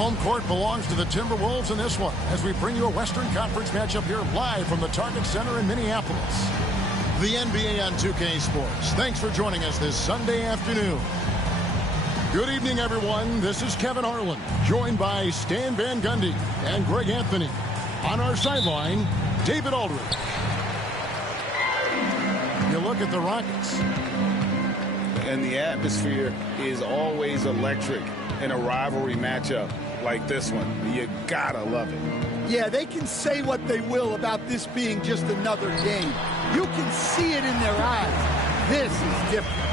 Home court belongs to the Timberwolves in this one as we bring you a Western Conference matchup here live from the Target Center in Minneapolis. The NBA on 2K Sports. Thanks for joining us this Sunday afternoon. Good evening, everyone. This is Kevin Harlan, joined by Stan Van Gundy and Greg Anthony. On our sideline, David Aldridge. You look at the Rockets. And the atmosphere is always electric in a rivalry matchup like this one. You gotta love it. Yeah, they can say what they will about this being just another game. You can see it in their eyes. This is different.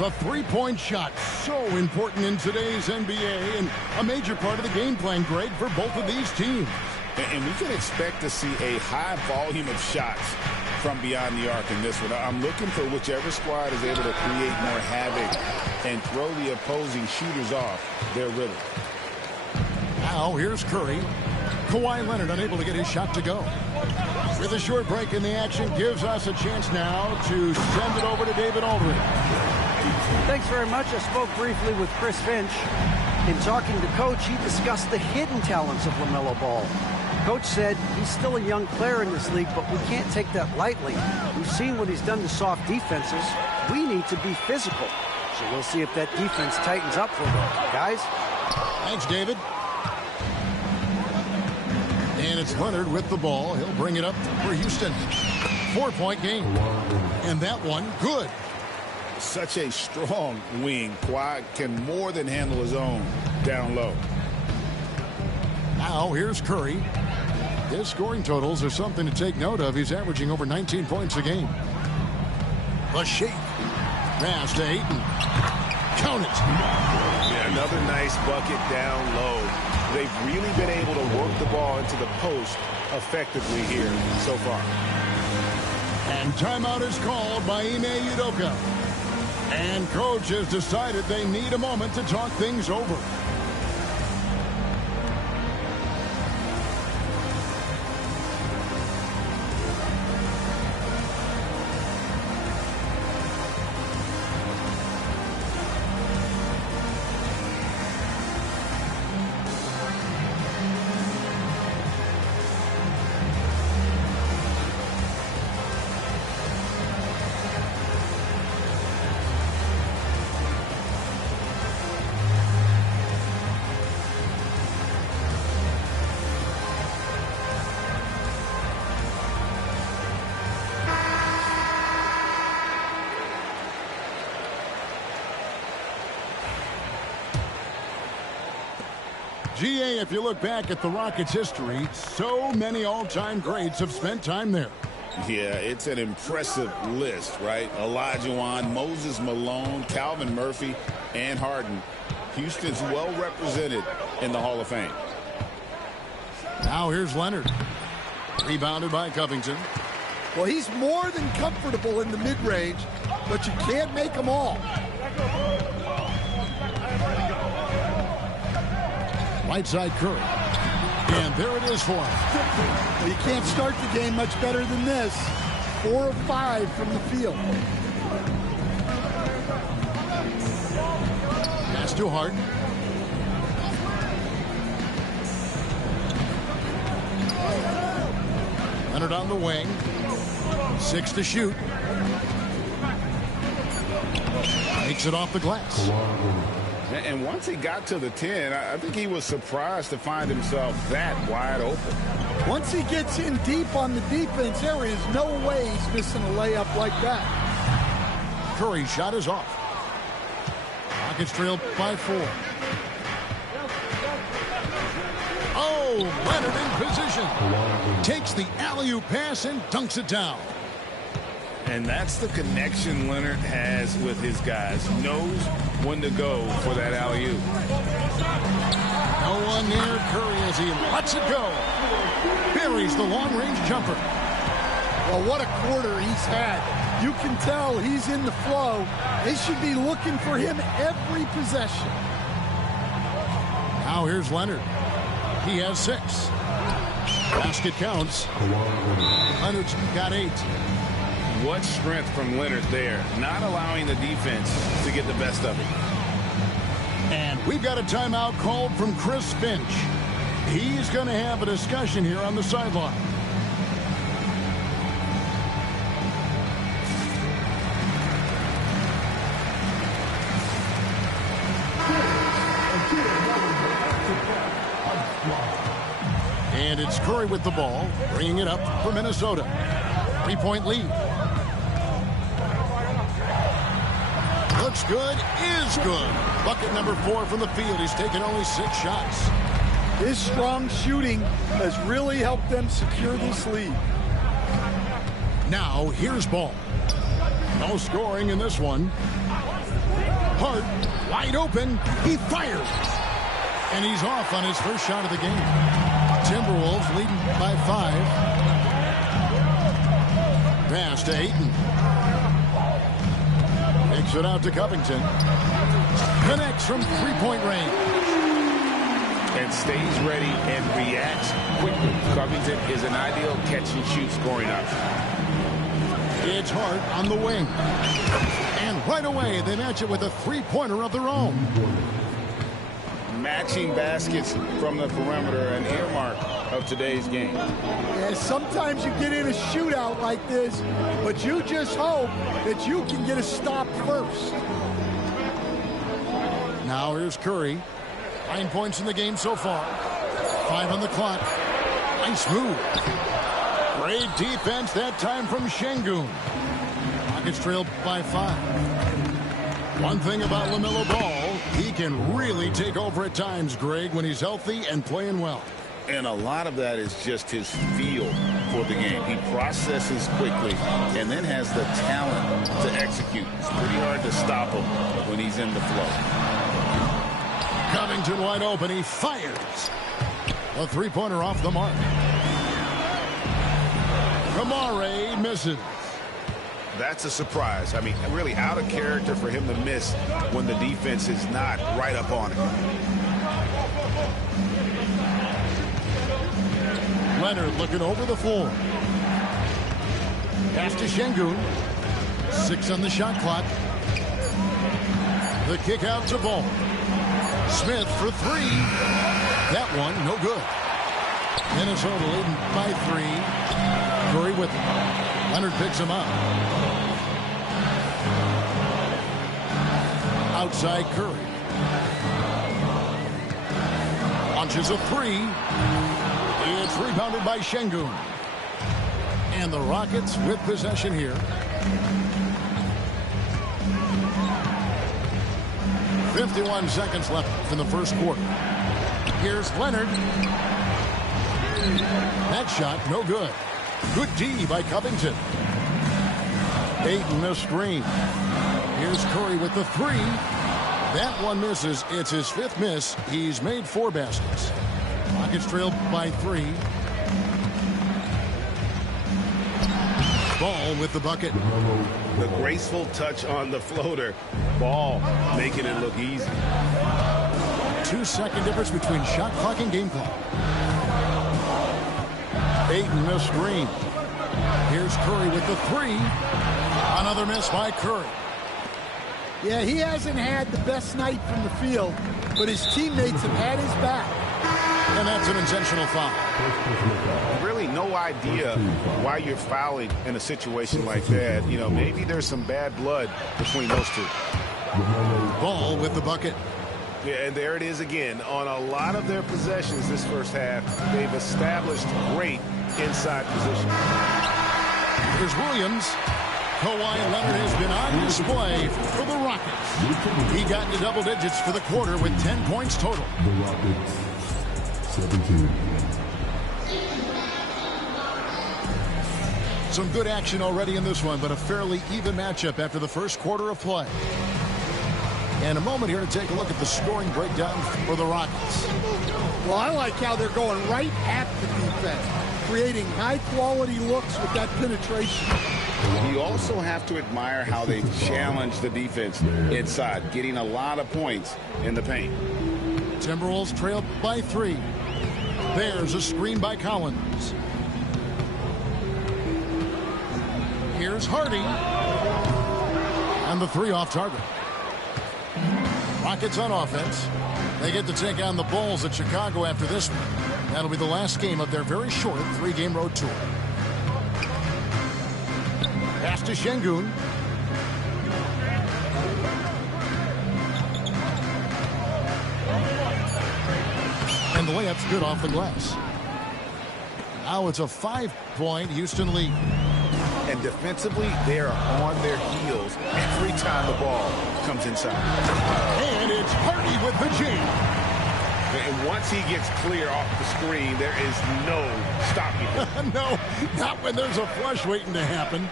The three-point shot, so important in today's NBA and a major part of the game plan, Greg, for both of these teams. And we can expect to see a high volume of shots from beyond the arc in this one. I'm looking for whichever squad is able to create more havoc and throw the opposing shooters off their rhythm. Now here's Curry. Kawhi Leonard unable to get his shot to go. With a short break in the action, gives us a chance now to send it over to David Aldridge. Thanks very much. I spoke briefly with Chris Finch. In talking to Coach, he discussed the hidden talents of LaMelo Ball. Coach said he's still a young player in this league, but we can't take that lightly. We've seen what he's done to soft defenses. We need to be physical. So we'll see if that defense tightens up for them. Guys? Thanks, David. And it's Leonard with the ball. He'll bring it up for Houston. 4-point game. And that one, good. Such a strong wing. Kawhi can more than handle his own down low. Now here's Curry. His scoring totals are something to take note of. He's averaging over 19 points a game. The shake. Pass to Ayton. Count it. Yeah, another nice bucket down low. They've really been able to work the ball into the post effectively here so far. And timeout is called by Ime Udoka. And Coach has decided they need a moment to talk things over. GA, if you look back at the Rockets' history, so many all-time greats have spent time there. Yeah, it's an impressive list, right? Olajuwon, Moses Malone, Calvin Murphy, and Harden. Houston's well represented in the Hall of Fame. Now here's Leonard. Rebounded by Covington. Well, he's more than comfortable in the mid-range, but you can't make them all. Right side Curry. And there it is for him. Well, you can't start the game much better than this. 4 of 5 from the field. Pass too hard. Leonard on the wing. 6 to shoot. Takes it off the glass. And once he got to the 10, I think he was surprised to find himself that wide open. Once he gets in deep on the defense, there is no way he's missing a layup like that. Curry's shot is off. Rockets trail by 4. Oh, Leonard in position. Takes the alley-oop pass and dunks it down. And that's the connection Leonard has with his guys. Knows when to go for that alley-oop. No one near Curry as he lets it go. Buries the long-range jumper. Well, what a quarter he's had. You can tell he's in the flow. They should be looking for him every possession. Now here's Leonard. He has 6. Basket counts. Leonard's got 8. What strength from Leonard there, not allowing the defense to get the best of it. And we've got a timeout called from Chris Finch. He's going to have a discussion here on the sideline. And it's Curry with the ball, bringing it up for Minnesota. 3-point lead. Looks good, is good. Bucket number 4 from the field. He's taken only 6 shots. His strong shooting has really helped them secure this lead. Now, here's Ball. No scoring in this one. Hart, wide open. He fires. And he's off on his first shot of the game. Timberwolves leading by 5. Pass to Ayton. Takes it out to Covington. Connects from 3-point range. And stays ready and reacts quickly. Covington is an ideal catch-and-shoot scoring option. It's Hart on the wing. And right away, they match it with a 3-pointer of their own. Matching baskets from the perimeter, an earmark of today's game. Yeah, sometimes you get in a shootout like this, but you just hope that you can get a stop first. Now here's Curry. 9 points in the game so far. 5 on the clock. Nice move. Great defense that time from Şengün. Rockets trailed by 5. One thing about LaMelo Ball, he can really take over at times, Greg, when he's healthy and playing well. And a lot of that is just his feel for the game. He processes quickly and then has the talent to execute. It's pretty hard to stop him when he's in the flow. Covington wide open. He fires. A 3-pointer off the mark. Kamare misses. That's a surprise. I mean, really out of character for him to miss when the defense is not right up on him. Leonard looking over the floor. Pass to Şengün. 6 on the shot clock. The kick out to Ball. Smith for 3. That one, no good. Minnesota leading by 3. Curry with him. Leonard picks him up. Outside Curry. Launches a 3. It's rebounded by Şengün. And the Rockets with possession here. 51 seconds left in the first quarter. Here's Leonard. That shot, no good. Good D by Covington. Ayton, a screen. Here's Curry with the 3. That one misses. It's his 5th miss. He's made 4 baskets. Rockets trailed by 3. Ball with the bucket. The graceful touch on the floater. Ball making it look easy. 2-second difference between shot clock and game clock. Ayton, a screen. Here's Curry with the 3. Another miss by Curry. Yeah, he hasn't had the best night from the field, but his teammates have had his back. And that's an intentional foul. Really no idea why you're fouling in a situation like that. You know, maybe there's some bad blood between those two. Ball with the bucket. Yeah, and there it is again. On a lot of their possessions this first half, they've established great inside position. Here's Williams. Kawhi Leonard has been on display for the Rockets. He got into double digits for the quarter with 10 points total. The Rockets, 17. Some good action already in this one, but a fairly even matchup after the first quarter of play. And a moment here to take a look at the scoring breakdown for the Rockets. Well, I like how they're going right at the defense, creating high-quality looks with that penetration. You also have to admire how they challenge the defense inside, getting a lot of points in the paint. Timberwolves trailed by 3. There's a screen by Collins. Here's Hardy. And the 3 off target. Rockets on offense. They get to take on the Bulls at Chicago after this one. That'll be the last game of their very short 3-game road tour. Pass to Şengün. And the layup's good off the glass. Now it's a 5-point Houston lead. And defensively, they are on their heels every time the ball comes inside. And it's Hardy with the jam. And once he gets clear off the screen, there is no stopping him. No, not when there's a flush waiting to happen.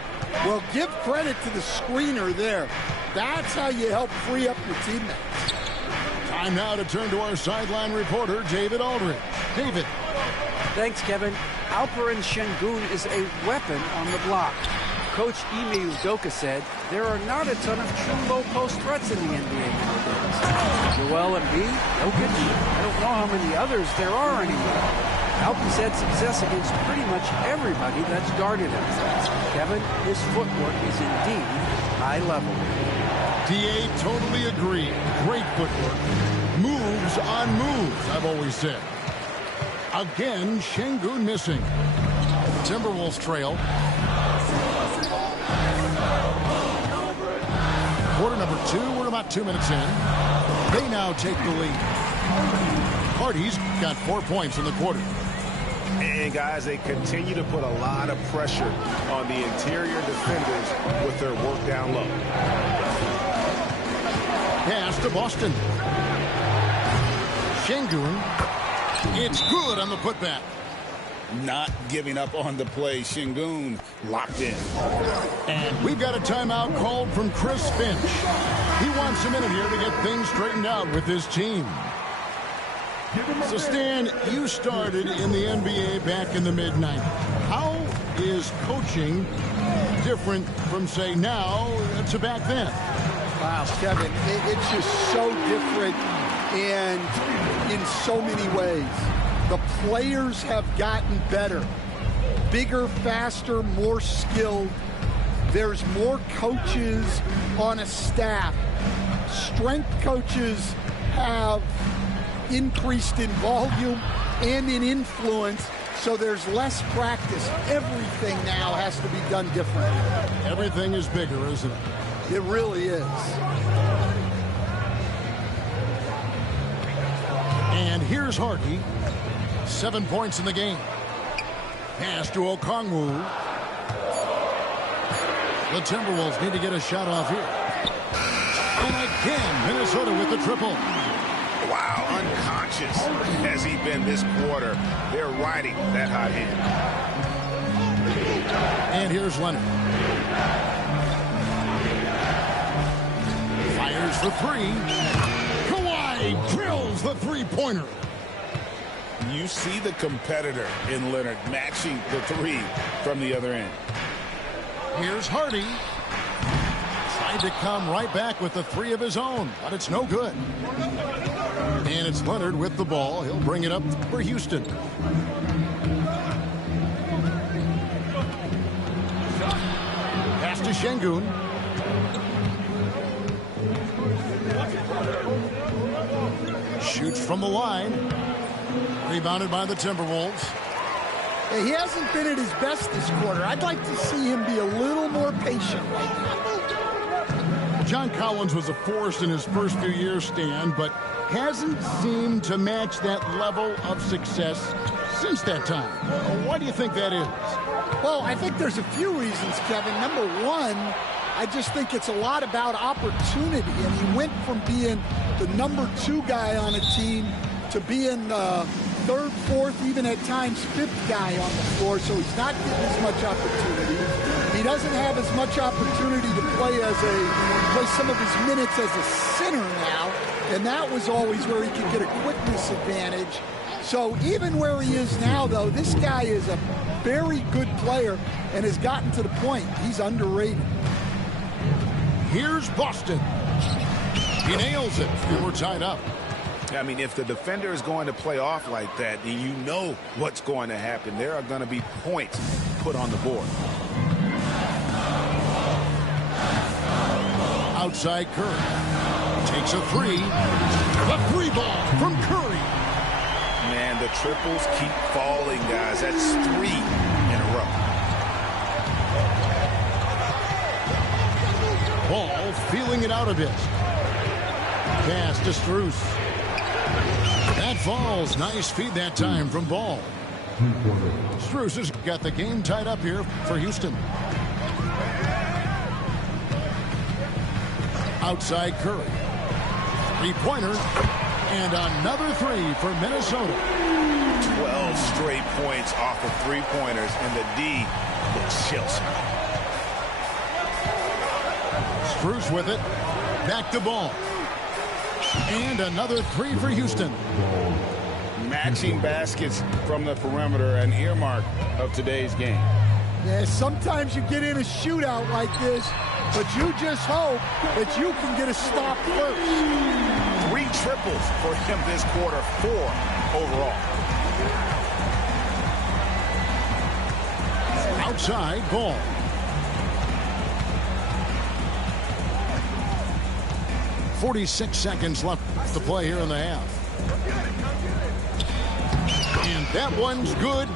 Well, give credit to the screener there. That's how you help free up your teammates. Time now to turn to our sideline reporter, David Aldridge. David. Thanks, Kevin. Alperen Şengün is a weapon on the block. Coach Ime Udoka said there are not a ton of true low-post threats in the NBA nowadays. Joel Embiid, Jokic, I don't know how many others there are anymore. Alpen's had success against pretty much everybody that's guarded him. Kevin, his footwork is indeed high level. DA totally agree. Great footwork. Moves on moves, I've always said. Again, Şengün missing. Timberwolves trail. Quarter number 2, we're about 2 minutes in. They now take the lead. Hardy's got 4 points in the quarter. And guys, they continue to put a lot of pressure on the interior defenders with their work down low. Pass to Boston. Şengün. It's good on the putback. Not giving up on the play. Şengün locked in. And we've got a timeout called from Chris Finch. He wants a minute here to get things straightened out with his team. So, Stan, you started in the NBA back in the mid-90s. How is coaching different from, say, now to back then? Wow, Kevin, it's just so different and in so many ways. The players have gotten better, bigger, faster, more skilled. There's more coaches on a staff. Strength coaches have increased in volume and in influence, so there's less practice. Everything now has to be done differently. Everything is bigger, isn't it? It really is. And here's Hardy. 7 points in the game. Pass to Okongwu. The Timberwolves need to get a shot off here. And again, Minnesota with the triple. Wow, unconscious has he been this quarter. They're riding that hot hand. And here's Leonard. Fires for 3. Kawhi drills the three-pointer. You see the competitor in Leonard matching the 3 from the other end. Here's Hardy. Tried to come right back with the 3 of his own, but it's no good. And it's Leonard with the ball. He'll bring it up for Houston. Pass to Şengün. Shoots from the line. Rebounded by the Timberwolves. He hasn't been at his best this quarter. I'd like to see him be a little more patient right now. John Collins was a force in his first few years, Stan, but hasn't seemed to match that level of success since that time. Why do you think that is? Well, I think there's a few reasons, Kevin. Number one, I just think it's a lot about opportunity, and he went from being the number 2 guy on a team to being the 3rd, 4th, even at times 5th guy on the floor, so he's not getting as much opportunity. He doesn't have as much opportunity to play some of his minutes as a center now, and that was always where he could get a quickness advantage. So even where he is now, though, this guy is a very good player and has gotten to the point he's underrated. Here's Boston. He nails it, and we're tied up. I mean, if the defender is going to play off like that, then you know what's going to happen. There are going to be points put on the board. Outside Curry. Takes a three. The three ball from Curry. Man, the triples keep falling, guys. That's 3 in a row. Ball feeling it out a bit. Pass to Strus. That falls. Nice feed that time from Ball. Strus has got the game tied up here for Houston. Outside Curry. Three-pointer. And another three for Minnesota. 12 straight points off of three-pointers, and the D looks chills. Strus with it. Back to Ball. And another three for Houston. Matching baskets from the perimeter, an earmark of today's game. Yeah, sometimes you get in a shootout like this, but you just hope that you can get a stop first. 3 triples for him this quarter, 4 overall. Outside Ball. .46 seconds left to play here in the half. And that one's good.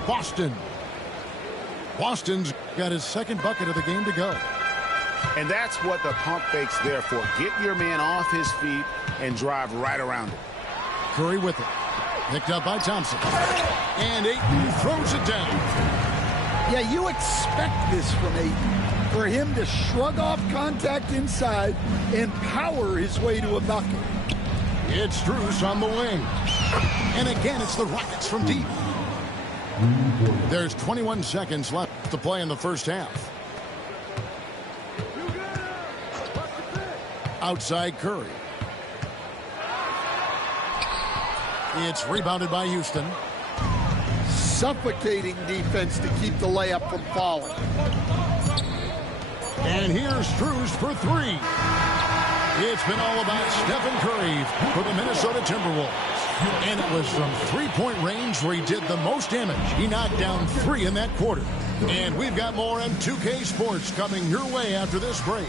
Boston's got his second bucket of the game to go. And that's what the pump fake's there for. Get your man off his feet and drive right around him. Curry with it. Picked up by Thompson. And Ayton throws it down. Yeah, you expect this from Ayton. For him to shrug off contact inside and power his way to a bucket. It's Strus on the wing. And again, it's the Rockets from deep. There's 21 seconds left to play in the first half. Outside Curry. It's rebounded by Houston. Suffocating defense to keep the layup from falling. And here's Strus for three. It's been all about Stephen Curry for the Minnesota Timberwolves. And it was from three-point range where he did the most damage. He knocked down 3 in that quarter. And we've got more on 2K Sports coming your way after this break.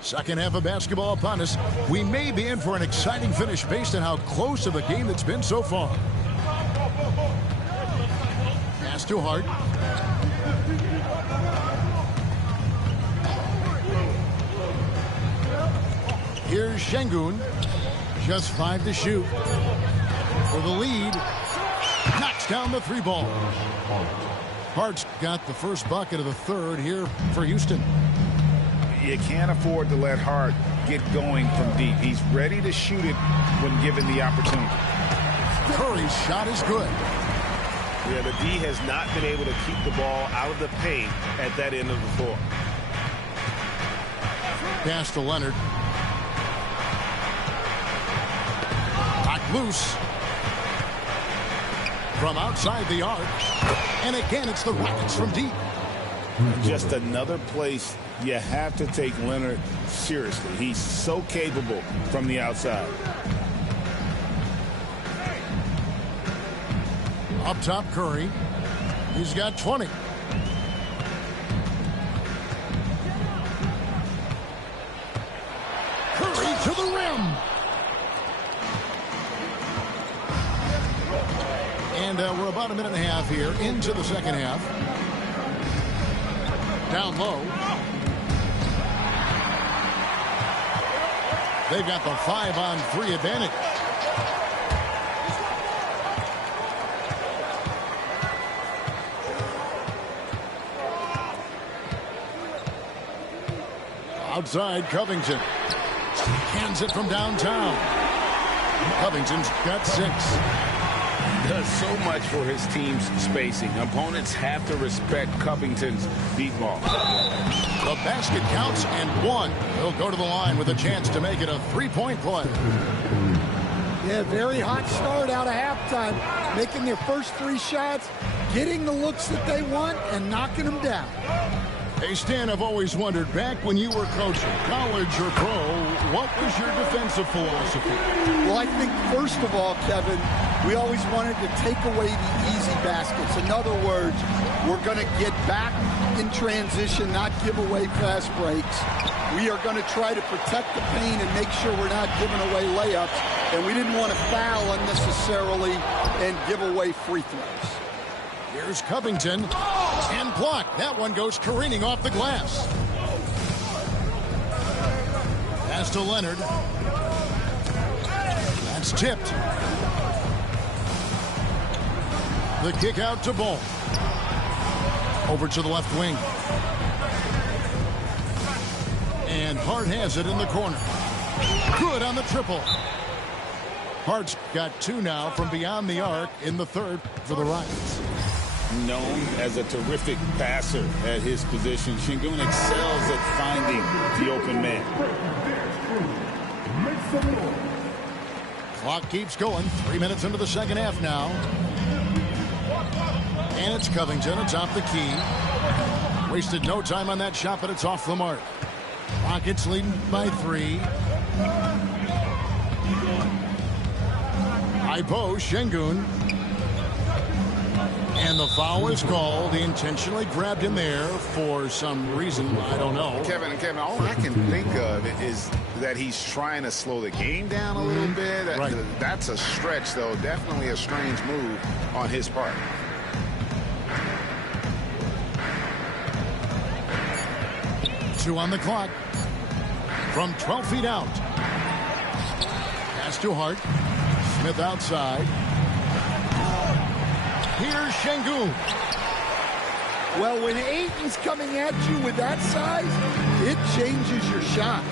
Second half of basketball upon us. We may be in for an exciting finish based on how close of a game it's been so far. Pass to Hart. Here's Şengün. Just 5 to shoot. For the lead. Knocks down the 3 ball. Hart's got the first bucket of the third here for Houston. You can't afford to let Hart get going from deep. He's ready to shoot it when given the opportunity. Curry's shot is good. Yeah, the D has not been able to keep the ball out of the paint at that end of the floor. Pass to Leonard. Knocked loose. From outside the arc. And again, it's the Rockets from deep. Just another place you have to take Leonard seriously. He's so capable from the outside. Up top, Curry. He's got 20. Curry to the rim. And we're about a minute and a half here into the second half. Down low. They've got the 5-on-3 advantage. Outside, Covington. Hands it from downtown. Covington's got 6. Does so much for his team's spacing. Opponents have to respect Covington's deep ball. The basket counts and 1. He'll go to the line with a chance to make it a 3-point play. Yeah, very hot start out of halftime. Making their first 3 shots, getting the looks that they want, and knocking them down. Hey, Stan, I've always wondered, back when you were coaching, college or pro, what was your defensive philosophy? Well, I think, first of all, Kevin, We always wanted to take away the easy baskets. In other words, we're going to get back in transition, not give away fast breaks. We are going to try to protect the paint and make sure we're not giving away layups. And we didn't want to foul unnecessarily and give away free throws. Here's Covington, and blocked. That one goes careening off the glass. Pass to Leonard. That's tipped. The kick out to Ball. Over to the left wing. And Hart has it in the corner. Good on the triple. Hart's got 2 now from beyond the arc in the third for the Rockets. Known as a terrific passer at his position, Şengün excels at finding the open man. Clock keeps going. 3 minutes into the second half now. And it's Covington atop the key. Wasted no time on that shot, but it's off the mark. Rockets leading by 3. High post, Şengün. And the foul is called. He intentionally grabbed him there for some reason. I don't know. Kevin, all I can think of is that he's trying to slow the game down a little bit. Right. That's a stretch, though. Definitely a strange move on his part. Two on the clock. From 12 feet out. Pass to Hart. Smith outside. Here's Şengün. Well, when Ayton's coming at you with that size, it changes your shot.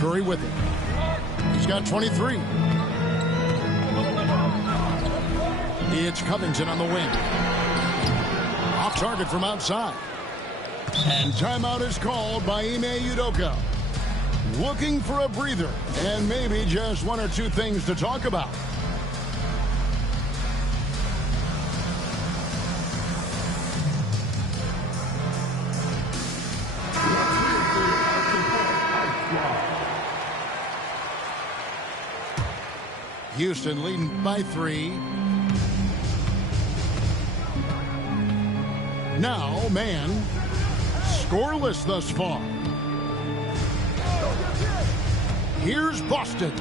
Curry with it. He's got 23. It's Covington on the wing. Off target from outside. And timeout is called by Ime Udoka. Looking for a breather and maybe just 1 or 2 things to talk about. Houston leading by 3. Now, man, scoreless thus far. Here's Boston.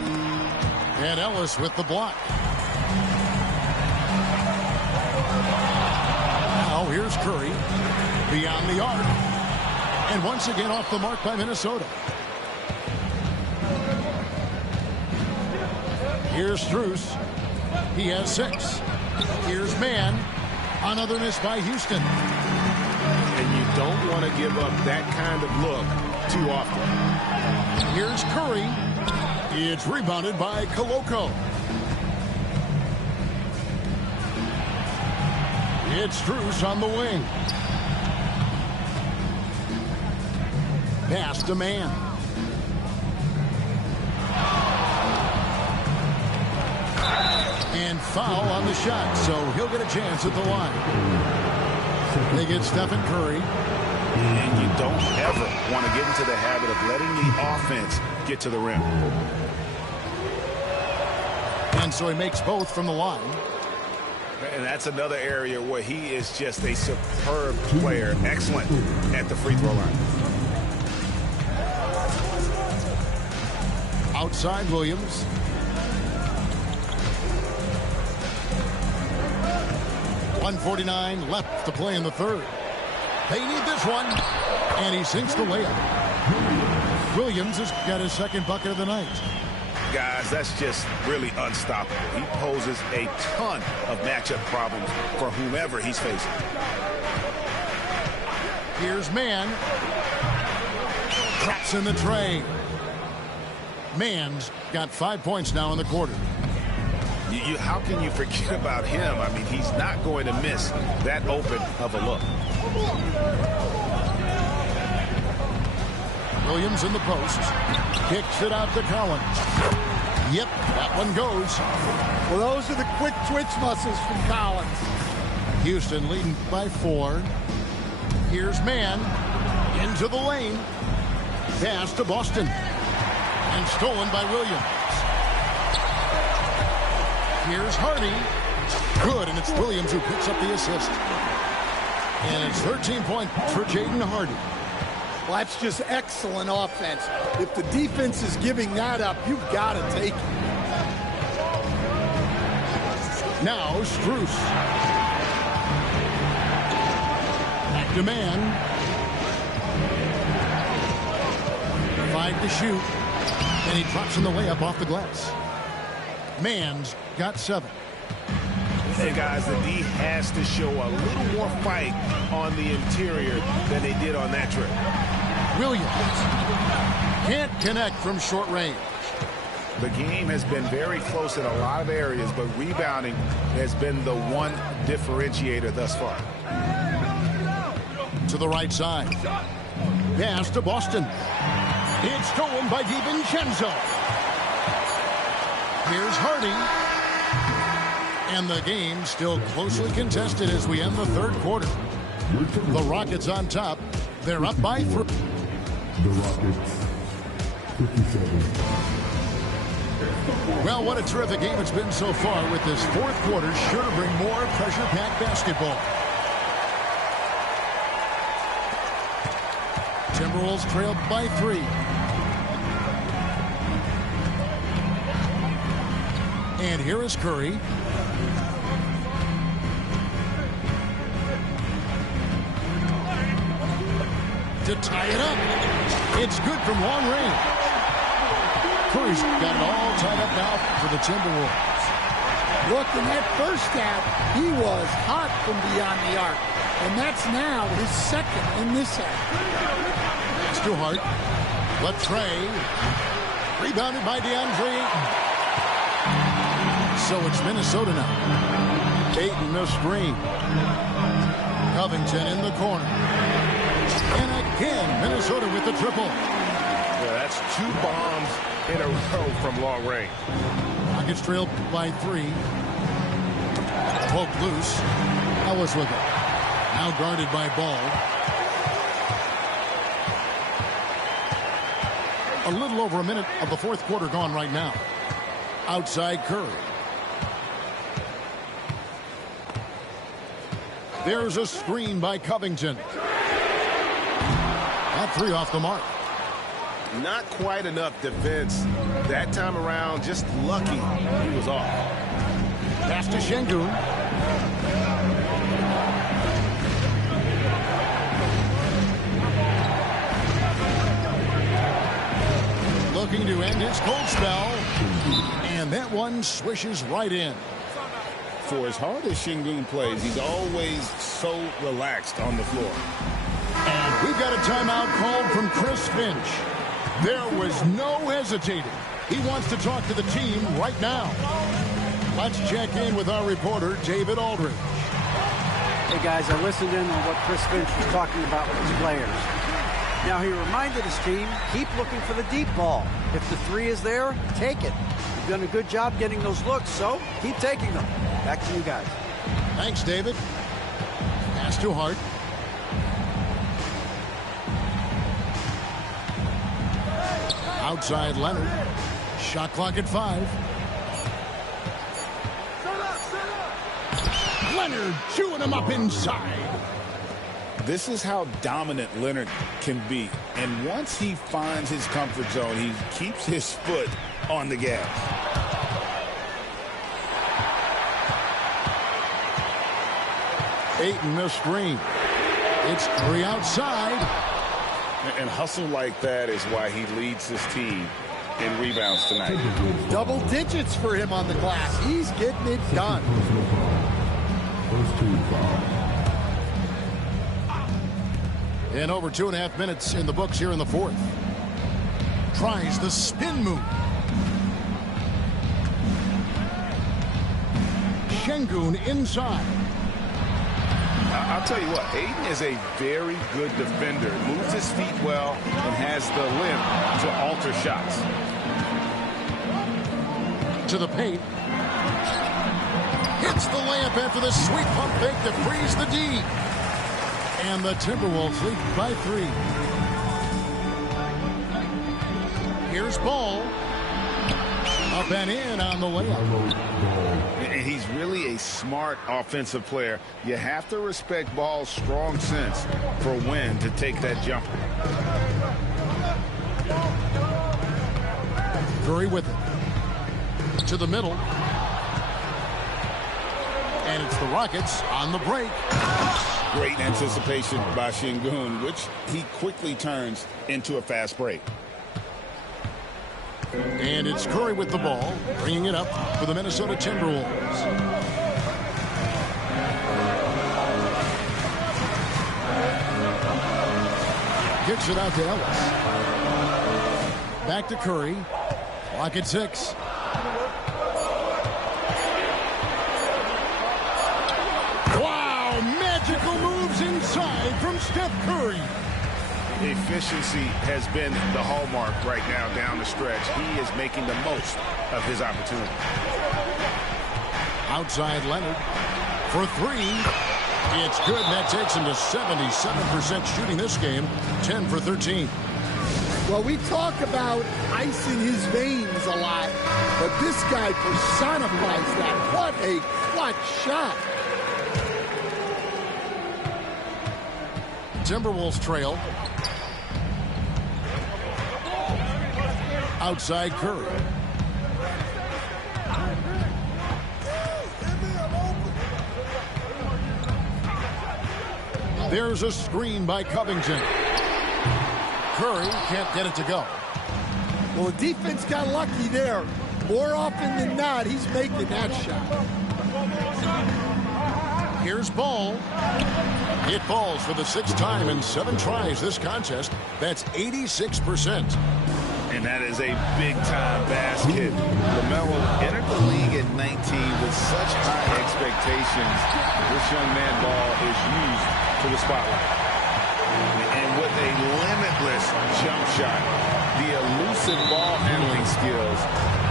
And Ellis with the block. Now here's Curry. Beyond the arc. And once again off the mark by Minnesota. Here's Strus. He has 6. Here's Mann. Another miss by Houston. And you don't want to give up that kind of look too often. Here's Curry. It's rebounded by Koloko. It's Strus on the wing. Pass to Mann. And foul on the shot, so he'll get a chance at the line. They get Stephen Curry. And you don't ever want to get into the habit of letting the offense get to the rim. And so he makes both from the line. And that's another area where he is just a superb player. Excellent at the free throw line. Outside Williams. .149 left to play in the third. They need this one. And he sinks the layup. Williams has got his second bucket of the night. Guys, that's just really unstoppable. He poses a ton of matchup problems for whomever he's facing. Here's Mann. Traps in the tray. Mann's got 5 points now in the quarter. How can you forget about him? I mean, he's not going to miss that open of a look. Williams in the post. Kicks it out to Collins. Yep, that one goes. Well, those are the quick twitch muscles from Collins. Houston leading by 4. Here's Mann. Into the lane. Pass to Boston. And stolen by Williams. Here's Hardy. Good, and it's Williams who picks up the assist. And it's 13 points for Jaden Hardy. Well, that's just excellent offense. If the defense is giving that up, you've got to take it. Now Strus. Back to man. 5 to shoot. And he drops in the layup off the glass. Man's got 7. Hey, guys, the D has to show a little more fight on the interior than they did on that trip. Williams can't connect from short range. The game has been very close in a lot of areas, but rebounding has been the one differentiator thus far. To the right side. Pass to Boston. It's stolen by DiVincenzo. Here's Hardy. And the game still closely contested as we end the third quarter. The Rockets on top. They're up by 3. The Rockets, 57. Well, what a terrific game it's been so far, with this fourth quarter sure to bring more pressure-packed basketball. Timberwolves trail by 3. And here is Curry. To tie it up. It's good from long range. Curry's got it all tied up now for the Timberwolves. Look, in that first half, he was hot from beyond the arc. And that's now his second in this half. It's too hard. Latrey. Rebounded by DeAndre Ayton. So it's Minnesota now. Ayton the screen. Covington in the corner. And again, Minnesota with the triple. Yeah, that's 2 bombs in a row from long range. Rockets trailed by 3. Poked loose. Ellis with it. Now guarded by Ball. A little over a minute of the fourth quarter gone right now. Outside Curry. There's a screen by Covington. That 3 off the mark. Not quite enough defense that time around. Just lucky he was off. Pass to Şengün. Looking to end his cold spell. And that one swishes right in. For as hard as Şengün plays, he's always so relaxed on the floor. And we've got a timeout called from Chris Finch. There was no hesitating. He wants to talk to the team right now. Let's check in with our reporter, David Aldridge. Hey, guys, I listened in on what Chris Finch was talking about with his players. Now, he reminded his team, keep looking for the deep ball. If the 3 is there, take it. You've done a good job getting those looks, so keep taking them. Back to you guys. Thanks, David. Pass to Hart. Outside Leonard. Shot clock at 5. Leonard chewing him up inside. This is how dominant Leonard can be. And once he finds his comfort zone, he keeps his foot on the gas. Ayton the screen. It's Curry outside. And hustle like that is why he leads his team in rebounds tonight. Double digits for him on the glass. He's getting it done. First team foul. And over 2.5 minutes in the books here in the fourth. Tries the spin move. Şengün inside. I'll tell you what, Ayton is a very good defender. Moves his feet well and has the length to alter shots. To the paint. Hits the layup after the sweet pump fake to freeze the D. And the Timberwolves lead by 3. Here's Ball. Up and in on the layup. And he's really a smart offensive player. You have to respect Ball's strong sense for when to take that jumper. Curry with it. To the middle. And it's the Rockets on the break. Great anticipation by Şengün, which he quickly turns into a fast break. And it's Curry with the ball, bringing it up for the Minnesota Timberwolves. Kicks it out to Ellis. Back to Curry. Clock at 6. Wow, magical moves inside from Steph Curry. Efficiency has been the hallmark right now down the stretch. He is making the most of his opportunity. Outside Leonard for 3. It's good, and that takes him to 77% shooting this game, 10 for 13. Well, we talk about ice in his veins a lot, but this guy personifies that. What a clutch shot. Timberwolves trail. Outside Curry. There's a screen by Covington. Curry can't get it to go. Well, the defense got lucky there. More often than not, he's making that shot. Here's Ball. It falls for the 6th time in 7 tries this contest. That's 86%. And that is a big-time basket. LaMelo entered the league at 19 with such high expectations. This young man Ball is used to the spotlight. And with a limitless jump shot, the elusive ball handling skills,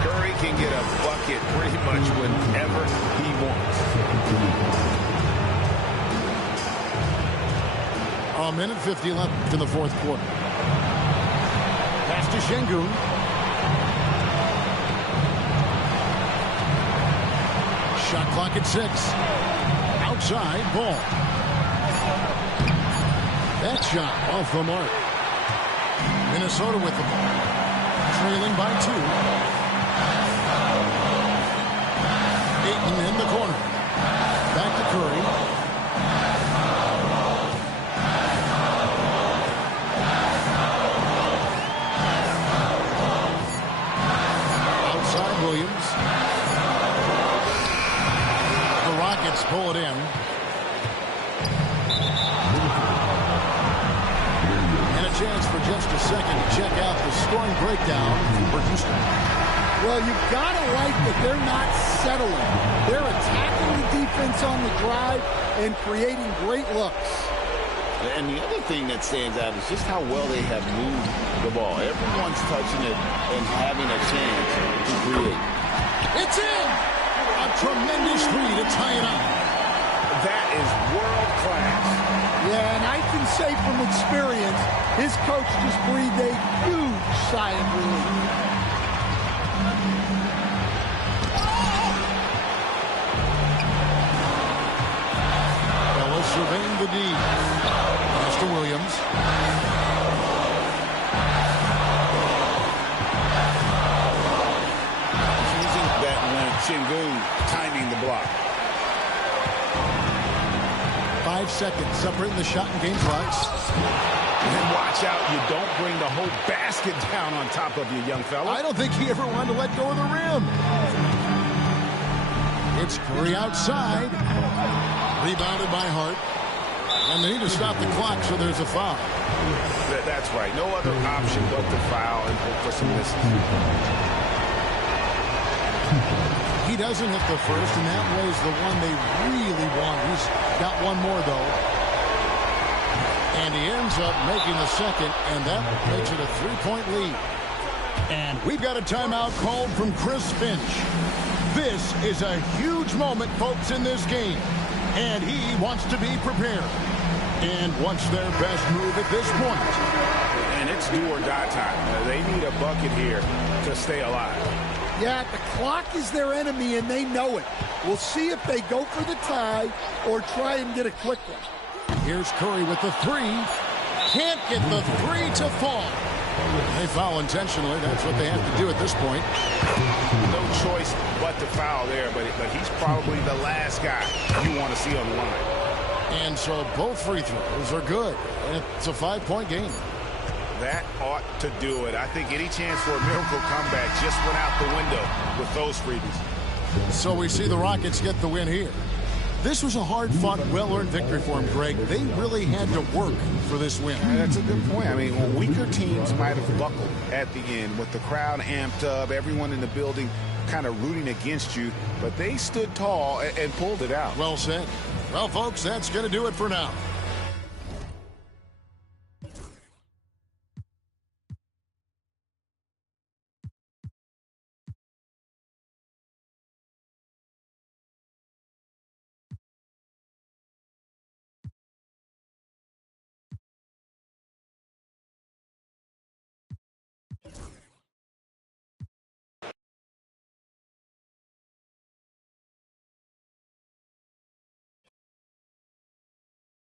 Curry can get a bucket pretty much whenever he wants. A minute 50 left in the 4th quarter. Pass to Şengün. Shot clock at 6. Outside, Ball. That shot off the mark. Minnesota with the ball. Trailing by 2. Ayton in the corner. Back to Curry. Williams. The Rockets pull it in. And a chance for just a second to check out the scoring breakdown for Houston. Well, you've got to like that they're not settling. They're attacking the defense on the drive and creating great looks. And the other thing that stands out is just how well they have moved the ball. Everyone's touching it and having a chance to create. It's in! A tremendous 3 to tie it up. That is world class. Yeah, and I can say from experience, his coach just breathed a huge sigh of relief. Ellis surveying the D. Pass to Williams. Using that length, Şengün timing the block. 5 seconds separating the shot and game clocks. And watch out, you don't bring the whole basket down on top of you, young fella. I don't think he ever wanted to let go of the rim. It's Curry outside. Rebounded by Hart. And they need to stop the clock, so there's a foul. That's right. No other option but to foul and hope for some misses. He doesn't hit the first, and that was the one they really want. He's got one more, though. And he ends up making the second, and that makes it a 3-point lead. And we've got a timeout called from Chris Finch. This is a huge moment, folks, in this game. And he wants to be prepared. And what's their best move at this point? And it's do or die time. They need a bucket here to stay alive. Yeah, the clock is their enemy, and they know it. We'll see if they go for the tie or try and get a quick one. Here's Curry with the three. Can't get the three to fall. They foul intentionally. That's what they have to do at this point. No choice but to foul there, but he's probably the last guy you want to see on the line. And so both free throws are good. And it's a 5-point game. That ought to do it. I think any chance for a miracle comeback just went out the window with those freebies. So we see the Rockets get the win here. This was a hard-fought, well-earned victory for them, Greg. They really had to work for this win. That's a good point. I mean, weaker teams might have buckled at the end with the crowd amped up, everyone in the building kind of rooting against you, but they stood tall and pulled it out. Well said. Well, folks, that's going to do it for now.